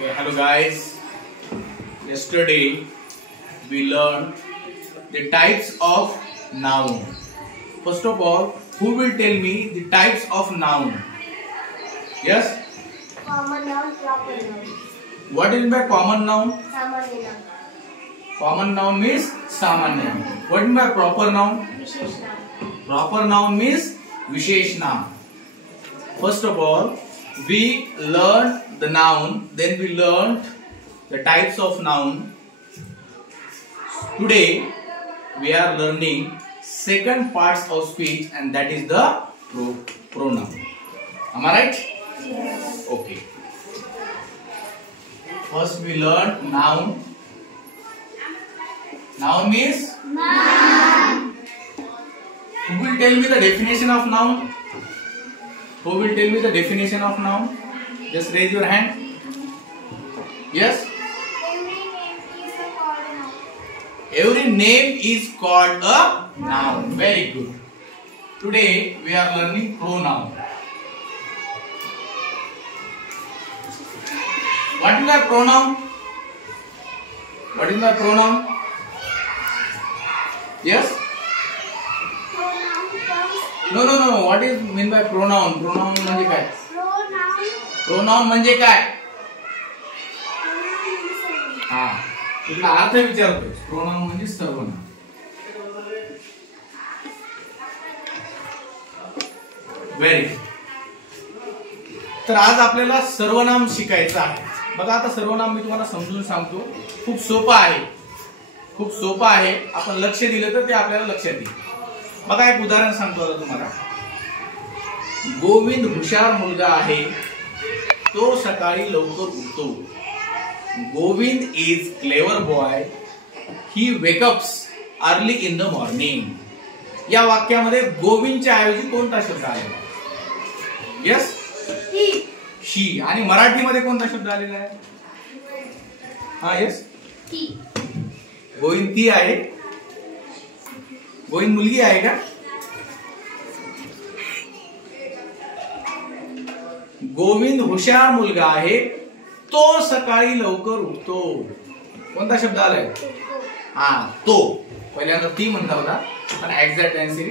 Okay, hello guys. Yesterday we learned the types of noun. First of all, who will tell me the types of noun? Yes? Common noun, proper noun. What is by common noun? Samanya noun. Common noun means samanya. What is by proper noun? Vishesh noun. Proper noun means vishesh noun. First of all, we learned the noun, then we learned the types of noun. Today we are learning second parts of speech, and that is the pronoun. Am I right? Yes. Okay. First we learned noun. Noun means? Noun. Who will tell me the definition of noun? Who will tell me the definition of noun? Just raise your hand. Yes? Every name is called a noun. Every name is called a noun. Very good. Today we are learning pronoun. What is the pronoun? What is the pronoun? Yes? Pronoun comes No. What is mean by pronoun? Pronoun म्हणजे काय? Pronoun म्हणजे काय? हा. तुला अर्थ विचारतोय. Pronoun म्हणजे सर्वनाम. Very good. तर आज आपल्याला सर्वनाम शिकायचं आहे. बघा आता सर्वनाम मी तुम्हाला समजून सांगतो. खूप सोपं आहे. खूप सोपं आहे. आपण लक्ष दिलं तर ते आपल्याला लक्षात येईल. बघा एक उदाहरण सांगतो आता तुम्हाला. गोविंद हुशार मुलगा आहे. तो सकाळी लवकर उठतो. Govind is clever boy. He wake ups early in the morning. या वाक्यामध्ये गोविंदच्या ऐवजी कोणता शब्द आलेला आहे? यस? शी. आणि मराठीमध्ये कोणता शब्द आलेला आहे? हा यस? गोविंद ती आहे. गोविंद मुलगी आहे का? गोविंद हुशार मुलगा आहे. तो सकाळी लवकर उठतो. कोणता शब्द आलाय? हा तो. पहिल्यांदा ती म्हणता होता, पण एक्झॅक्ट आन्सर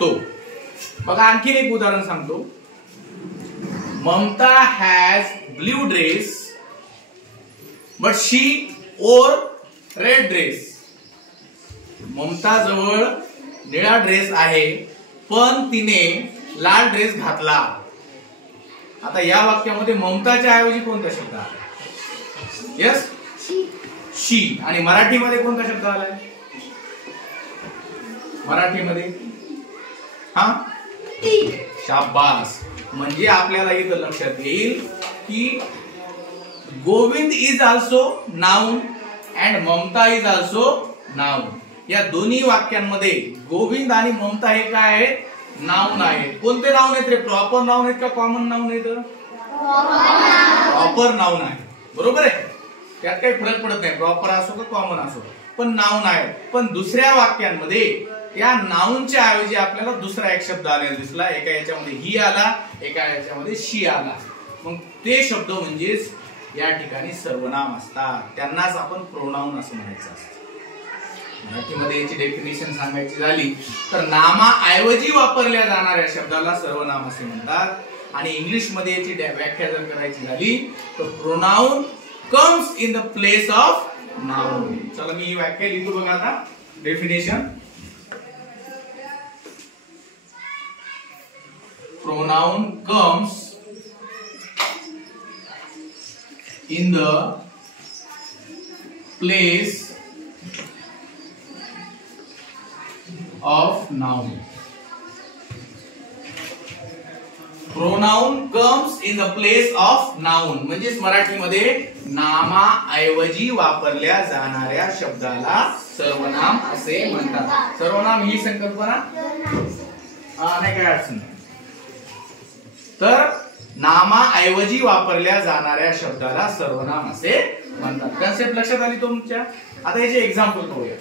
तो. बघा आणखीन एक उदाहरण सांगतो. Mamta has blue dress but she or red dress. Mamta जवळ निळा ड्रेस आहे, पण तिने लाल ड्रेस घातला. आता या वाक्यामध्ये ममताच्या ऐवजी कोणता शब्द आला? यस? शी. आणि मराठीमध्ये कोणता शब्द आलाय? मराठीमध्ये हा शाबास. म्हणजे आपल्याला इथं लक्षात येईल की Govind is also noun and Mamta is also noun. या दोन्ही वाक्यांमध्ये गोविंद आणि ममता हे काय आहेत? नाउन आहेत. कोणते नाउन आहेत रे? प्रॉपर नाउन आहेत का कॉमन नाउन आहेत? प्रॉपर नाउन आहे. बरोबर आहे. त्यात काही फरक पडत नाही, प्रॉपर असो का कॉमन असो, पण नाउन आहे. पण दुसऱ्या वाक्यांमध्ये या नाउनच्या ऐवजी आपल्याला दुसरा एक शब्द आलेला दिसला. एका याच्यामध्ये ही आला, एका याच्यामध्ये शी आला. मग ते शब्द म्हणजेच या ठिकाणी सर्वनाम असतात. त्यांनाच आपण प्रोनाउन असं म्हणायचं असतं. मराठीमध्ये याची डेफिनेशन सांगायची झाली तर नामाऐवजी वापरल्या जाणाऱ्या शब्दाला सर्वनाम असे म्हणतात. आणि इंग्लिश मध्ये याची व्याख्या जर करायची झाली तर pronoun comes in the place of noun. चला मी ही व्याख्या लिहितो बघा आता. Definition. Pronoun comes in the place of noun. Pronoun comes in the place of noun. म्हणजेच मराठीमध्ये नामाऐवजी वापरल्या जाणाऱ्या शब्दाला सर्वनाम असे म्हणतात. सर्वनाम ही संकल्पना नाही काय अडचण नाही. तर नामाऐवजी वापरल्या जाणाऱ्या शब्दाला सर्वनाम असे म्हणतात. कन्सेप्ट लक्षात आली तुमच्या? आता याचे एक्झाम्पल पाहूया.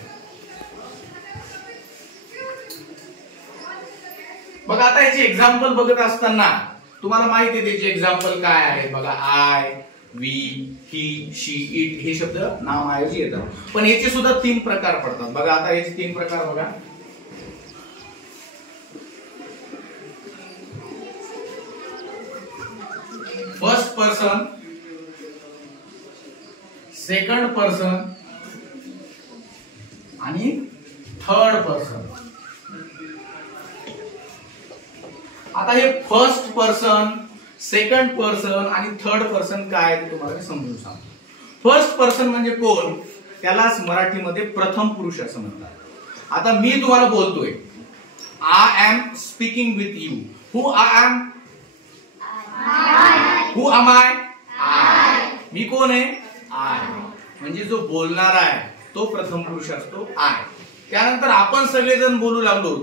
बघा आता याचे एक्झाम्पल बघत असताना तुम्हाला माहिती आहे त्याचे एक्झाम्पल काय आहे. बघा I, we, he, she, it हे शब्द नावाऐवजी येतात. पण याचे सुद्धा 3 प्रकार पडतात. बघा आता याचे 3 प्रकार बघा. फर्स्ट पर्सन, सेकंड पर्सन आणि थर्ड पर्सन. आता हे फर्स्ट पर्सन, सेकंड पर्सन आणि थर्ड पर्सन काय आहे ते तुम्हाला समजून सांगतो. फर्स्ट पर्सन म्हणजे कोण, त्यालाच मराठीमध्ये प्रथम पुरुष असं म्हणतात. आता मी तुम्हाला बोलतोय, I am speaking with you. Who I am? Who am I? I. मी कोण आहे? आय. म्हणजे जो बोलणारा आहे तो प्रथम पुरुष असतो आय. त्यानंतर आपण सगळेजण बोलू लागलो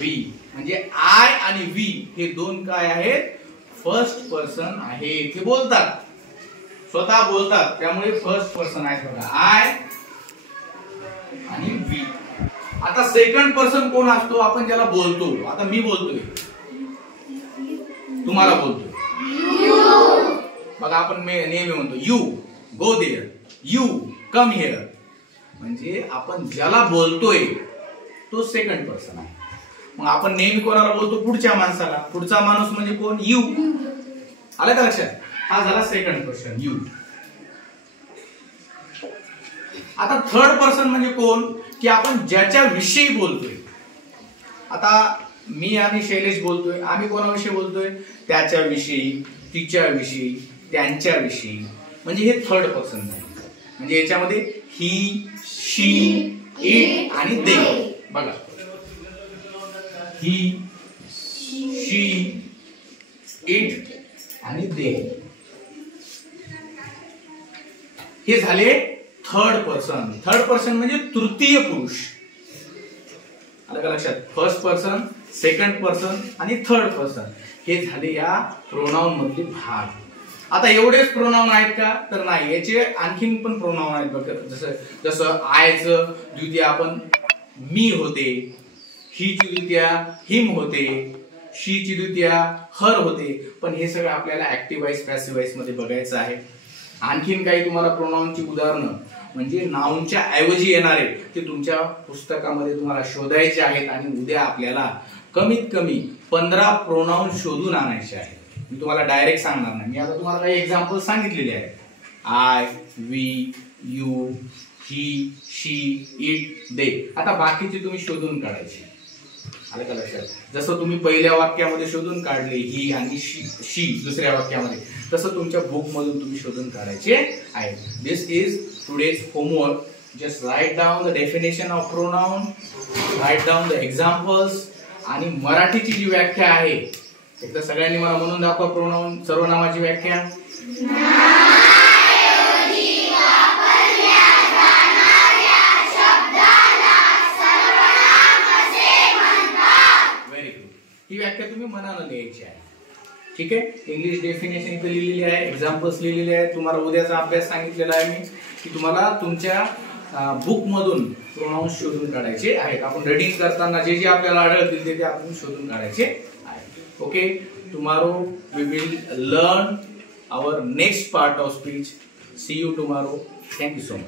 वी. म्हणजे आय आणि वी हे 2 काय आहेत? फर्स्ट पर्सन आहे. ते बोलतात, स्वतः बोलतात, त्यामुळे फर्स्ट पर्सन आहे बघा, आय आणि वी. आता सेकंड पर्सन कोण असतो? आपण ज्याला बोलतो. आता मी बोलतोय, तुम्हाला बोलतोय, बघा आपण नेहमी म्हणतो you go there, you come here. म्हणजे आपण ज्याला बोलतोय तो सेकंड पर्सन आहे. मग आपण नेहमी कोणाला बोलतो? पुढच्या माणसाला. पुढचा माणूस म्हणजे कोण? यू. आलं का लक्षात? हा झाला सेकंड पर्सन, यू. आता थर्ड पर्सन म्हणजे कोण? की आपण ज्याच्या विषयी बोलतोय. आता मी आणि शैलेश बोलतोय, आम्ही कोणाविषयी बोलतोय? त्याच्याविषयी, तिच्याविषयी, त्यांच्याविषयी. म्हणजे हे थर्ड पर्सन आहे. म्हणजे याच्यामध्ये ही, शी, इट आणि दे. बघा, ही, शी, इट आणि दे हे झाले थर्ड पर्सन. थर्ड पर्सन म्हणजे तृतीय पुरुष. आलं का लक्षात? फर्स्ट पर्सन, सेकंड पर्सन आणि थर्ड पर्सन हे झाले या प्रोनाउन मधले भाग. आता एवढेच प्रोनाउन आहेत का? तर नाही, याचे आणखीन पण प्रोनाउन आहेत बघा. जसं आयचं द्वितीय आपण मी होते, हीची द्वितीया हिम होते, शीची द्वितीया हर होते. पण हे सगळं आपल्याला ऍक्टिव्ह वॉइस, पॅसिव्ह वॉइस मध्ये बघायचं आहे. आणखीन काही तुम्हाला प्रोनाउनची उदाहरणं म्हणजे नाउनच्या ऐवजी येणारे ते तुमच्या पुस्तकामध्ये तुम्हाला शोधायचे आहेत. आणि उद्या आपल्याला कमीत कमी 15 प्रोनाउन शोधून आणायचे आहेत. मी तुम्हाला डायरेक्ट सांगणार नाही. मी आता तुम्हाला काही एक्झाम्पल सांगितलेले आहेत. I, we, you, he, she, it, they. आता बाकीचे तुम्ही शोधून काढायचे. आलं का लक्षात? जसं तुम्ही पहिल्या वाक्यामध्ये शोधून काढले ही आणि शी दुसऱ्या वाक्यामध्ये, तसं तुमच्या बुक मधून तुम्ही शोधून काढायचे आहे. This is today's homework. Just write down the definition of pronoun, write down the examples आणि मराठीची जी व्याख्या आहे एकदा सगळ्यांनी मला म्हणून दाखवा. प्रोनाउन सर्वनामाची व्याख्या. Very good. ही व्याख्या तुम्ही मनानं लिहायची आहे. ठीक आहे. इंग्लिश डेफिनेशन इथे लिहिलेली आहे, एक्झाम्पल्स लिहिलेले आहेत. तुम्हाला उद्याचा अभ्यास सांगितलेला आहे मी की तुम्हाला तुमच्या बुक मधून प्रोनाउन शोधून काढायचे आहेत. आपण रीडिंग करताना जे जे आपल्याला आढळतील ते आपण शोधून काढायचे आहेत. Okay. Tomorrow we will learn our next part of speech. See you tomorrow. Thank you so much.